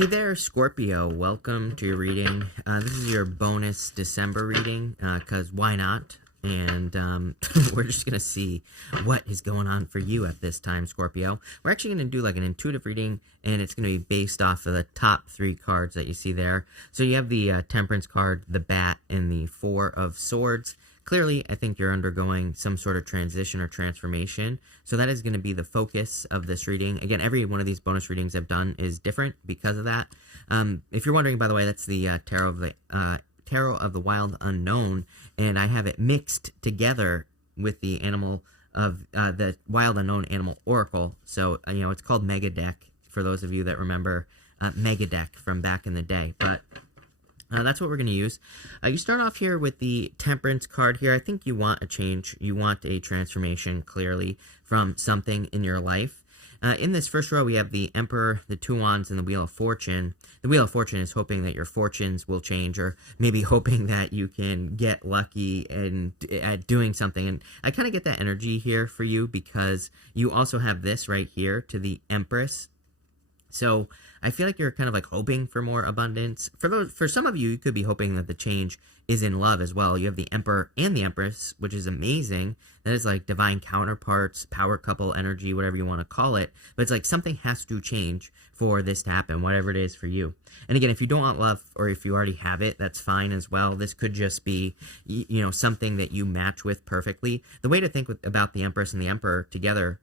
Hey there, Scorpio. Welcome to your reading. This is your bonus December reading, because why not? And we're just going to see what is going on for you at this time, Scorpio. We're actually going to do like an intuitive reading, and it's going to be based off of the top three cards that you see there. So you have the Temperance card, the Bat, and the Four of Swords. Clearly, I think you're undergoing some sort of transition or transformation. So that is going to be the focus of this reading. Again, every one of these bonus readings I've done is different because of that. If you're wondering, by the way, that's the Tarot of the Wild Unknown, and I have it mixed together with the animal of the Wild Unknown Animal Oracle. So it's called Mega Deck for those of you that remember Mega Deck from back in the day. But that's what we're going to use. You start off here with the Temperance card here. I think you want a change. You want a transformation, clearly, from something in your life. In this first row, we have the Emperor, the Two Wands, and the Wheel of Fortune. The Wheel of Fortune is hoping that your fortunes will change, or maybe hoping that you can get lucky at doing something. And I kind of get that energy here for you because you also have this right here to the Empress. So I feel like you're kind of like hoping for more abundance. For some of you, you could be hoping that the change is in love as well. You have the Emperor and the Empress, which is amazing. That is like divine counterparts, power couple energy, whatever you want to call it. But it's like something has to change for this to happen, whatever it is for you. And again, if you don't want love, or if you already have it, that's fine as well. This could just be, something that you match with perfectly. The way to think about the Empress and the Emperor together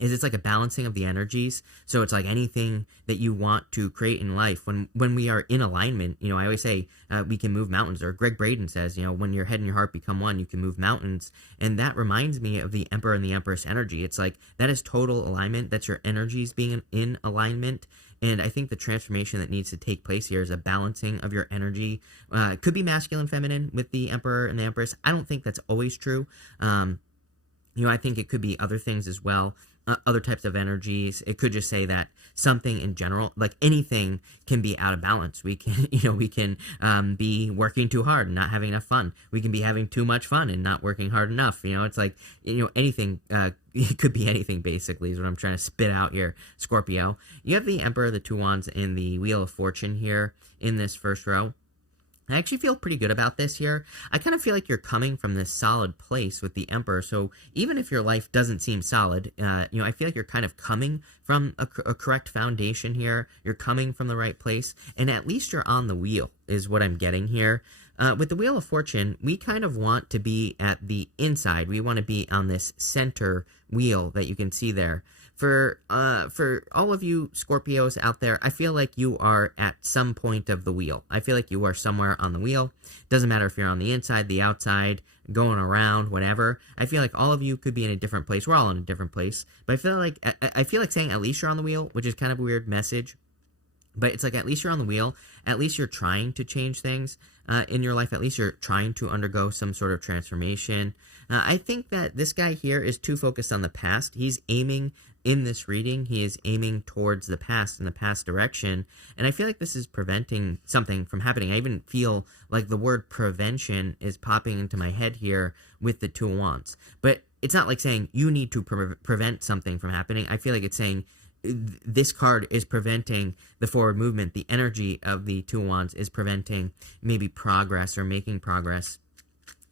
is it's like a balancing of the energies. So it's like anything that you want to create in life, when we are in alignment, I always say we can move mountains, or Greg Braden says, when your head and your heart become one, you can move mountains. And that reminds me of the Emperor and the Empress energy. It's like that is total alignment. That's your energies being in alignment. And I think the transformation that needs to take place here is a balancing of your energy. It could be masculine, feminine with the Emperor and the Empress. I don't think that's always true. I think it could be other things as well. Other types of energies. It could just say that something in general, like anything, can be out of balance. We can, we can be working too hard and not having enough fun. We can be having too much fun and not working hard enough. It's like, anything. It could be anything, basically, is what I'm trying to spit out here, Scorpio. You have the Emperor, the Two Wands, and the Wheel of Fortune here in this first row. I actually feel pretty good about this here. I kind of feel like you're coming from this solid place with the Emperor. So even if your life doesn't seem solid, I feel like you're kind of coming from a correct foundation here. You're coming from the right place, and at least you're on the wheel is what I'm getting here. With the Wheel of Fortune, we kind of want to be at the inside. We want to be on this center wheel that you can see there. For all of you Scorpios out there, I feel like you are at some point of the wheel. I feel like you are somewhere on the wheel. Doesn't matter if you're on the inside, the outside, going around, whatever. I feel like all of you could be in a different place. We're all in a different place. But I feel like saying at least you're on the wheel, which is kind of a weird message. But it's like at least you're on the wheel. At least you're trying to change things in your life. At least you're trying to undergo some sort of transformation. I think that this guy here is too focused on the past. He's aiming in this reading. He is aiming towards the past and the past direction. And I feel like this is preventing something from happening. I even feel like the word prevention is popping into my head here with the Two Wands. But it's not like saying you need to prevent something from happening. I feel like it's saying this card is preventing the forward movement. The energy of the Two Wands is preventing maybe progress or making progress.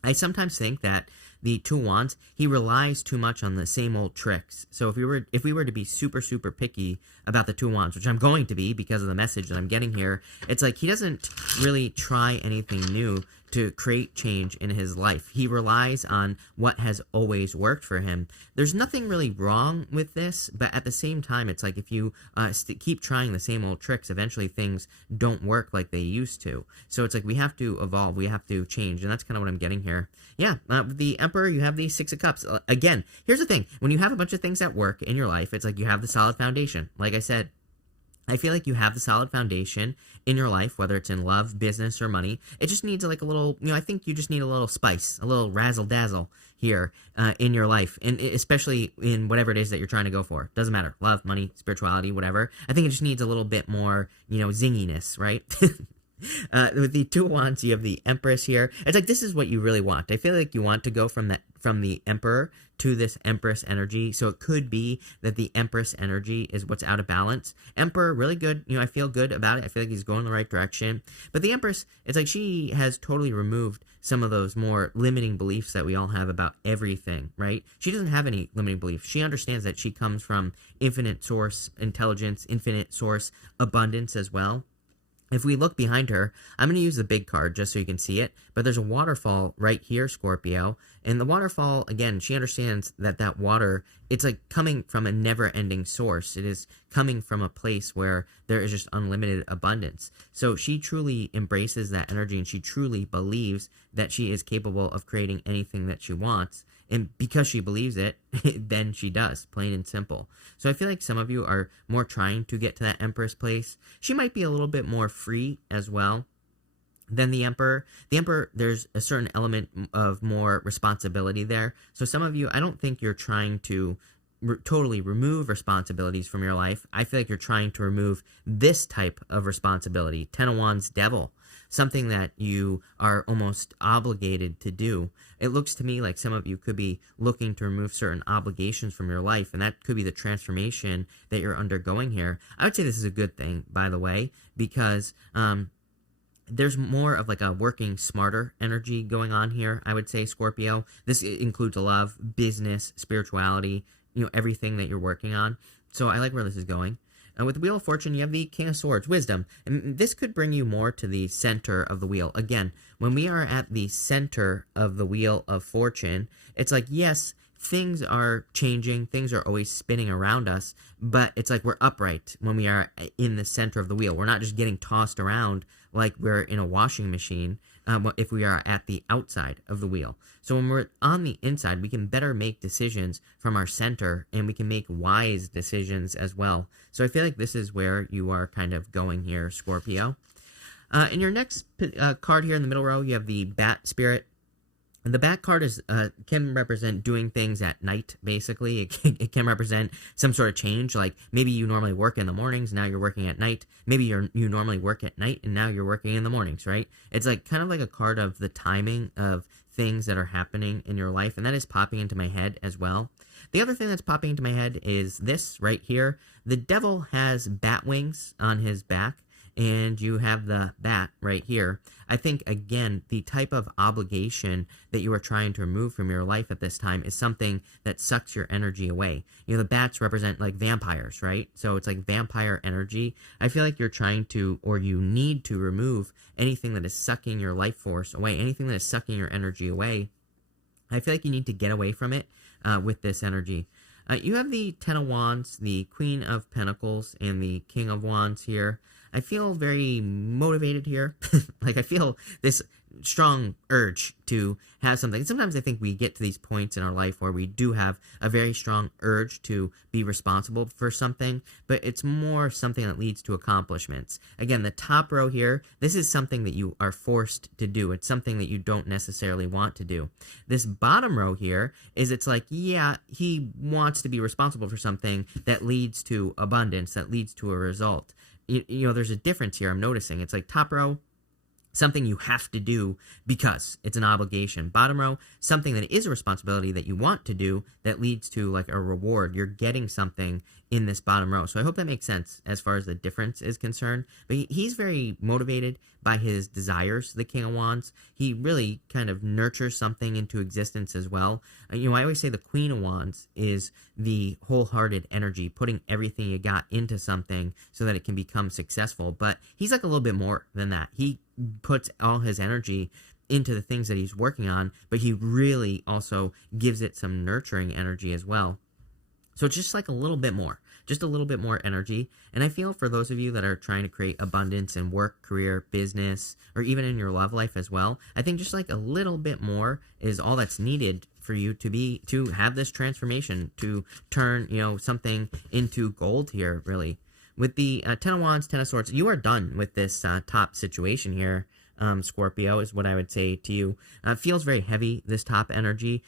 I sometimes think that the Two Wands, he relies too much on the same old tricks. So if we were to be super, super picky about the Two Wands, which I'm going to be because of the message that I'm getting here, it's like he doesn't really try anything new to create change in his life. He relies on what has always worked for him. There's nothing really wrong with this, but at the same time, it's like if you keep trying the same old tricks, eventually things don't work like they used to. So it's like we have to evolve, we have to change, and that's kind of what I'm getting here. Yeah, the Emperor, you have the Six of Cups. Again, here's the thing. When you have a bunch of things that work in your life, it's like you have the solid foundation. Like I said, I feel like you have the solid foundation in your life, whether it's in love, business, or money. It just needs like a little, I think you just need a little spice, a little razzle-dazzle here in your life, and especially in whatever it is that you're trying to go for. Doesn't matter. Love, money, spirituality, whatever. I think it just needs a little bit more, zinginess, right? With the Two Wands, you have the Empress here. It's like this is what you really want. I feel like you want to go from the Emperor to this Empress energy. So it could be that the Empress energy is what's out of balance. Emperor, really good. I feel good about it. I feel like he's going in the right direction. But the Empress, it's like she has totally removed some of those more limiting beliefs that we all have about everything, right? She doesn't have any limiting beliefs. She understands that she comes from infinite source intelligence, infinite source abundance as well. If we look behind her, I'm going to use the big card just so you can see it, but there's a waterfall right here, Scorpio, and the waterfall, again, she understands that that water, it's like coming from a never-ending source. It is coming from a place where there is just unlimited abundance. So she truly embraces that energy, and she truly believes that she is capable of creating anything that she wants. And because she believes it, then she does, plain and simple. So I feel like some of you are more trying to get to that Empress place. She might be a little bit more free as well than the Emperor. The Emperor, there's a certain element of more responsibility there. So some of you, I don't think you're trying to totally remove responsibilities from your life. I feel like you're trying to remove this type of responsibility. Ten of Wands, Devil. Something that you are almost obligated to do. It looks to me like some of you could be looking to remove certain obligations from your life, and that could be the transformation that you're undergoing here. I would say this is a good thing, by the way, because there's more of like a working smarter energy going on here, I would say, Scorpio. This includes love, business, spirituality, everything that you're working on. So I like where this is going. With the Wheel of Fortune, you have the King of Swords, Wisdom. And this could bring you more to the center of the wheel. Again, when we are at the center of the Wheel of Fortune, it's like, yes, things are changing. Things are always spinning around us. But it's like we're upright when we are in the center of the wheel. We're not just getting tossed around like we're in a washing machine if we are at the outside of the wheel. So when we're on the inside, we can better make decisions from our center, and we can make wise decisions as well. So I feel like this is where you are kind of going here, Scorpio. In your next card here in the middle row, you have the Bat Spirit. And the Bat card is can represent doing things at night, basically. It can represent some sort of change, like maybe you normally work in the mornings, now you're working at night. Maybe you normally work at night, and now you're working in the mornings, right? It's like kind of like a card of the timing of things that are happening in your life, and that is popping into my head as well. The other thing that's popping into my head is this right here. The Devil has bat wings on his back, and you have the bat right here. I think, again, the type of obligation that you are trying to remove from your life at this time is something that sucks your energy away. The bats represent like vampires, right? So it's like vampire energy. I feel like you're trying to, or you need to remove anything that is sucking your life force away, anything that is sucking your energy away. I feel like you need to get away from it with this energy. You have the Ten of Wands, the Queen of Pentacles, and the King of Wands here. I feel very motivated here. Like I feel this strong urge to have something. Sometimes I think we get to these points in our life where we do have a very strong urge to be responsible for something, but it's more something that leads to accomplishments. Again, the top row here, this is something that you are forced to do. It's something that you don't necessarily want to do. This bottom row here is it's like, yeah, he wants to be responsible for something that leads to abundance, that leads to a result. There's a difference here I'm noticing. It's like top row, something you have to do because it's an obligation. Bottom row, something that is a responsibility that you want to do that leads to like a reward. You're getting something in this bottom row. So I hope that makes sense as far as the difference is concerned. But he's very motivated by his desires, the King of Wands. He really kind of nurtures something into existence as well. I always say the Queen of Wands is the wholehearted energy, putting everything you got into something so that it can become successful. But he's like a little bit more than that. He puts all his energy into the things that he's working on, but he really also gives it some nurturing energy as well. So it's just like a little bit more, just a little bit more energy. And I feel for those of you that are trying to create abundance in work, career, business, or even in your love life as well, I think just like a little bit more is all that's needed for you to have this transformation, to turn, something into gold here, really. With the Ten of Wands, Ten of Swords, you are done with this top situation here, Scorpio, is what I would say to you. It feels very heavy, this top energy.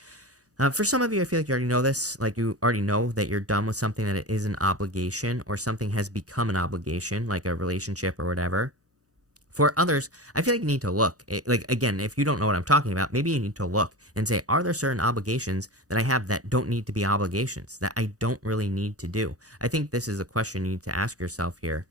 For some of you, I feel like you already know this, like you already know that you're done with something that it is an obligation or something has become an obligation, like a relationship or whatever. For others, I feel like you need to look. Like, again, if you don't know what I'm talking about, maybe you need to look and say, are there certain obligations that I have that don't need to be obligations, that I don't really need to do? I think this is a question you need to ask yourself here.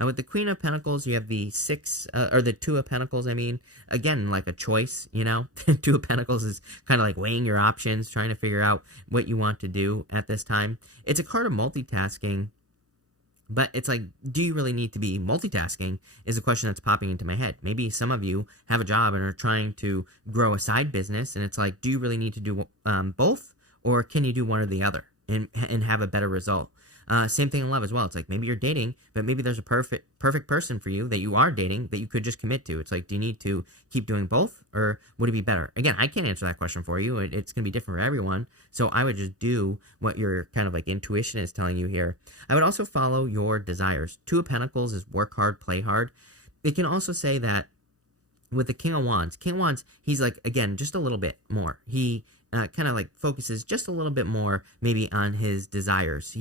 With the Queen of Pentacles, you have the the Two of Pentacles, I mean. Again, like a choice, you know? Two of Pentacles is kind of like weighing your options, trying to figure out what you want to do at this time. It's a card of multitasking. But it's like, do you really need to be multitasking is a question that's popping into my head. Maybe some of you have a job and are trying to grow a side business, and it's like, do you really need to do both, or can you do one or the other and have a better result? Same thing in love as well. It's like, maybe you're dating, but maybe there's a perfect person for you that you are dating that you could just commit to. It's like, do you need to keep doing both, or would it be better? Again, I can't answer that question for you. It's going to be different for everyone. So I would just do what your kind of like intuition is telling you here. I would also follow your desires. Two of Pentacles is work hard, play hard. It can also say that with the King of Wands, he's like, again, just a little bit more. He kind of like focuses just a little bit more maybe on his desires.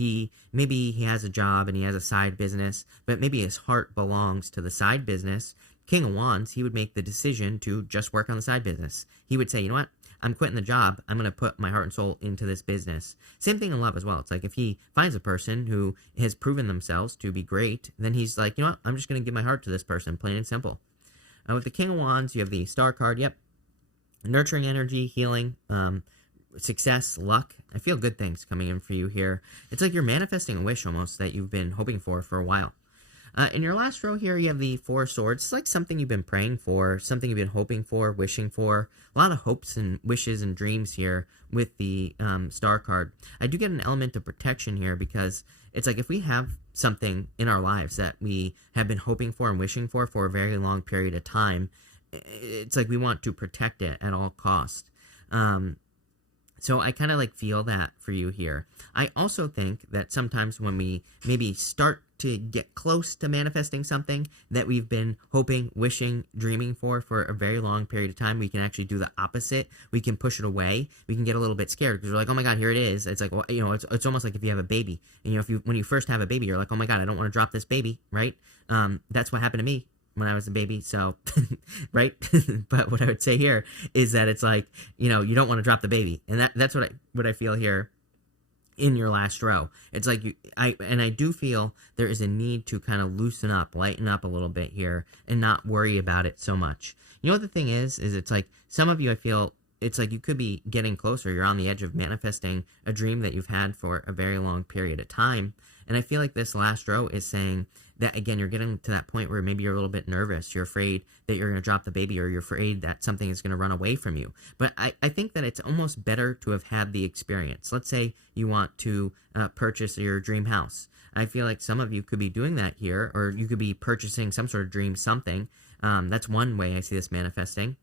Maybe he has a job and he has a side business, but maybe his heart belongs to the side business. King of Wands, he would make the decision to just work on the side business. He would say, you know what? I'm quitting the job. I'm going to put my heart and soul into this business. Same thing in love as well. It's like, if he finds a person who has proven themselves to be great, then he's like, you know what? I'm just going to give my heart to this person, plain and simple. With the King of Wands, you have the Star card. Yep. Nurturing energy, healing, success, luck. I feel good things coming in for you here. It's like you're manifesting a wish almost that you've been hoping for a while. In your last row here, you have the Four of Swords. It's like something you've been praying for, something you've been hoping for, wishing for. A lot of hopes and wishes and dreams here with the Star card. I do get an element of protection here, because it's like, if we have something in our lives that we have been hoping for and wishing for a very long period of time, it's like we want to protect it at all costs. So I kind of like feel that for you here. I also think that sometimes when we maybe start to get close to manifesting something that we've been hoping, wishing, dreaming for a very long period of time, we can actually do the opposite. We can push it away. We can get a little bit scared because we're like, oh my God, here it is. It's like, well, you know, it's almost like if you have a baby, and you know, when you first have a baby, you're like, oh my God, I don't want to drop this baby, right? That's what happened to me when I was a baby, so, right? But what I would say here is that it's like, you know, you don't want to drop the baby. And that's what I feel here in your last row. It's like, I do feel there is a need to kind of loosen up, lighten up a little bit here, and not worry about it so much. You know what the thing is it's like, some of you, I feel, it's like you could be getting closer. You're on the edge of manifesting a dream that you've had for a very long period of time. And I feel like this last row is saying that, again, you're getting to that point where maybe you're a little bit nervous. You're afraid that you're going to drop the baby, or you're afraid that something is going to run away from you. But I think that it's almost better to have had the experience. Let's say you want to purchase your dream house. I feel like some of you could be doing that here, or you could be purchasing some sort of dream something. That's one way I see this manifesting.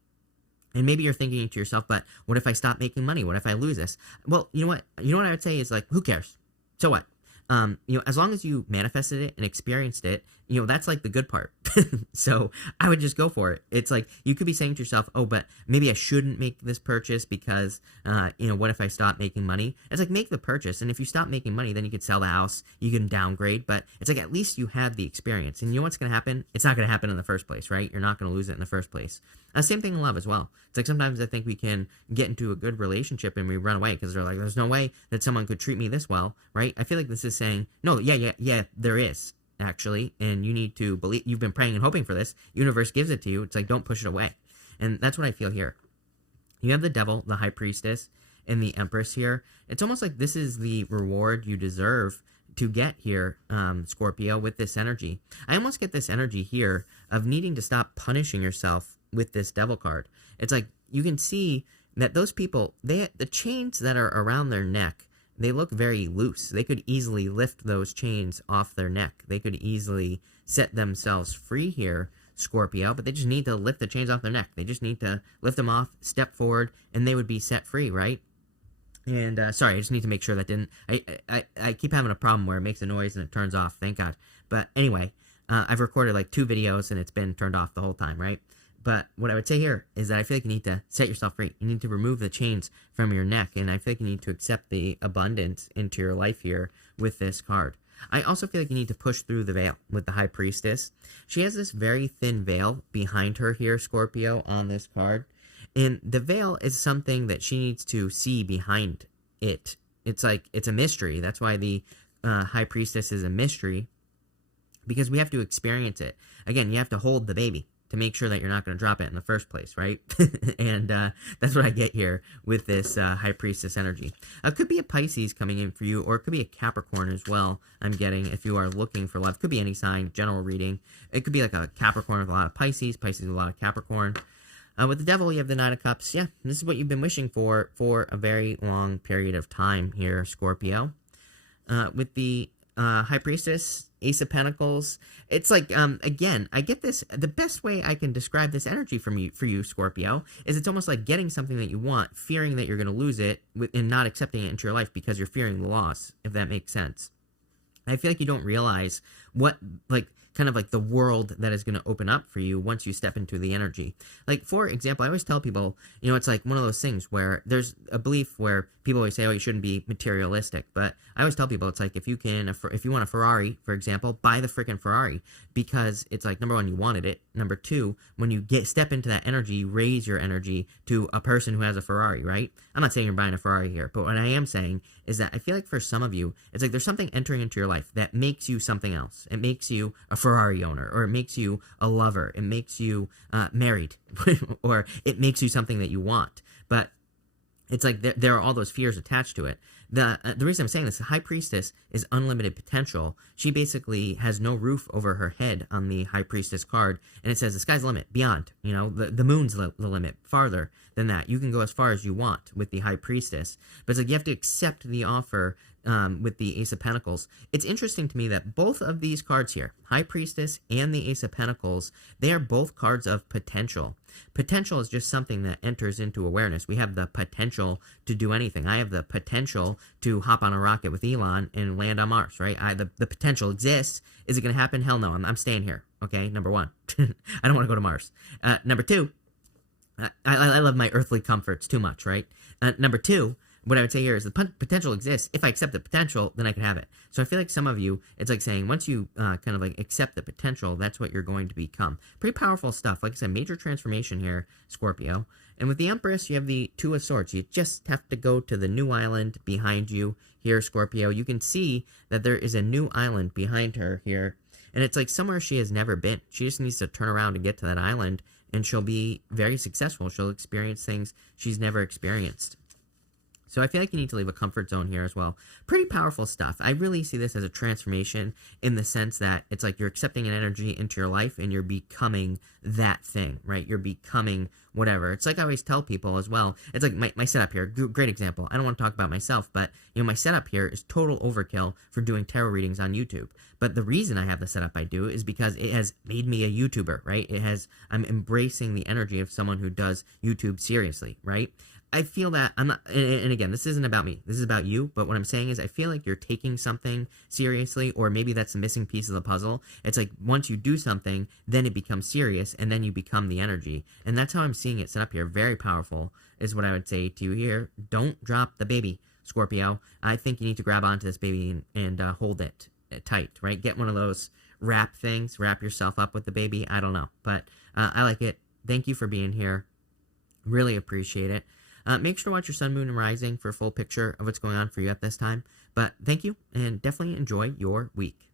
And maybe you're thinking to yourself, but what if I stop making money? What if I lose this? Well, you know what? You know what I would say is, like, who cares? So what? You know, as long as you manifested it and experienced it, you know, that's like the good part. So I would just go for it. It's like, you could be saying to yourself, oh, but maybe I shouldn't make this purchase because, you know, what if I stop making money? It's like, make the purchase. And if you stop making money, then you could sell the house, you can downgrade, but it's like, at least you had the experience. And you know what's going to happen? It's not going to happen in the first place, right? You're not going to lose it in the first place. Same thing in love as well. It's like, sometimes I think we can get into a good relationship and we run away because they're like, there's no way that someone could treat me this well, right? I feel like this is saying, no, yeah, there is, actually, and you need to believe. You've been praying and hoping for this. Universe gives it to you. It's like, don't push it away. And that's what I feel here. You have the Devil, the High Priestess, and the Empress here. It's almost like this is the reward you deserve to get here, Scorpio, with this energy. I almost get this energy here of needing to stop punishing yourself with this Devil card. It's like, you can see that those people, the chains that are around their neck, they look very loose. They could easily lift those chains off their neck. They could easily set themselves free here, Scorpio, but they just need to lift the chains off their neck. They just need to lift them off, step forward, and they would be set free, right? And, sorry, I just need to make sure that didn't... I keep having a problem where it makes a noise and it turns off, thank God. But anyway, I've recorded like 2 videos and it's been turned off the whole time, right? But what I would say here is that I feel like you need to set yourself free. You need to remove the chains from your neck, and I feel like you need to accept the abundance into your life here with this card. I also feel like you need to push through the veil with the High Priestess. She has this very thin veil behind her here, Scorpio, on this card. And the veil is something that she needs to see behind it. It's like, it's a mystery. That's why the High Priestess is a mystery, because we have to experience it. Again, you have to hold the baby to make sure that you're not going to drop it in the first place, right? And that's what I get here with this High Priestess energy. It could be a Pisces coming in for you, or it could be a Capricorn as well, I'm getting, if you are looking for love. It could be any sign, general reading. It could be like a Capricorn with a lot of Pisces, Pisces with a lot of Capricorn. With the Devil, you have the Nine of Cups. Yeah, this is what you've been wishing for a very long period of time here, Scorpio. With the High Priestess, Ace of Pentacles, it's like, again, I get this, the best way I can describe this energy for you, Scorpio, is it's almost like getting something that you want, fearing that you're going to lose it, and not accepting it into your life because you're fearing the loss, if that makes sense. I feel like you don't realize what, like, kind of like the world that is going to open up for you once you step into the energy. Like, for example, I always tell people, you know, it's like one of those things where there's a belief where people always say, oh, you shouldn't be materialistic. But I always tell people, it's like, if you want a Ferrari, for example, buy the freaking Ferrari, because it's like, number one, you wanted it. Number two, when you step into that energy, you raise your energy to a person who has a Ferrari, right? I'm not saying you're buying a Ferrari here, but what I am saying is that I feel like for some of you, it's like there's something entering into your life that makes you something else. It makes you a Ferrari owner, or it makes you a lover, it makes you married, or it makes you something that you want. But it's like there are all those fears attached to it. The reason I'm saying this, the High Priestess is unlimited potential. She basically has no roof over her head on the High Priestess card, and it says the sky's the limit, beyond. You know, the moon's the limit, farther than that. You can go as far as you want with the High Priestess, but it's like you have to accept the offer with the Ace of Pentacles. It's interesting to me that both of these cards here, High Priestess and the Ace of Pentacles, they are both cards of potential. Potential is just something that enters into awareness. We have the potential to do anything. I have the potential to hop on a rocket with Elon and land on Mars, right? The potential exists. Is it going to happen? Hell no. I'm staying here, okay? Number one. I don't want to go to Mars. Number two, I love my earthly comforts too much, right? Number two, what I would say here is the potential exists. If I accept the potential, then I can have it. So I feel like some of you, it's like saying once you kind of like accept the potential, that's what you're going to become. Pretty powerful stuff. Like I said, major transformation here, Scorpio. And with the Empress, you have the Two of Swords. You just have to go to the new island behind you here, Scorpio. You can see that there is a new island behind her here. And it's like somewhere she has never been. She just needs to turn around and get to that island, and she'll be very successful. She'll experience things she's never experienced. So I feel like you need to leave a comfort zone here as well. Pretty powerful stuff. I really see this as a transformation in the sense that it's like you're accepting an energy into your life and you're becoming that thing, right? You're becoming whatever. It's like I always tell people as well. It's like my setup here. Great example. I don't want to talk about myself, but you know, my setup here is total overkill for doing tarot readings on YouTube. But the reason I have the setup I do is because it has made me a YouTuber, right? I'm embracing the energy of someone who does YouTube seriously, right? I feel that I'm not, and again, this isn't about me. This is about you. But what I'm saying is I feel like you're taking something seriously, or maybe that's the missing piece of the puzzle. It's like once you do something, then it becomes serious, and then you become the energy. And that's how I'm seeing it set up here. Very powerful is what I would say to you here. Don't drop the baby, Scorpio. I think you need to grab onto this baby and hold it tight, right? Get one of those wrap things, wrap yourself up with the baby. I don't know, but I like it. Thank you for being here. Really appreciate it. Make sure to watch your sun, moon, and rising for a full picture of what's going on for you at this time. But thank you, and definitely enjoy your week.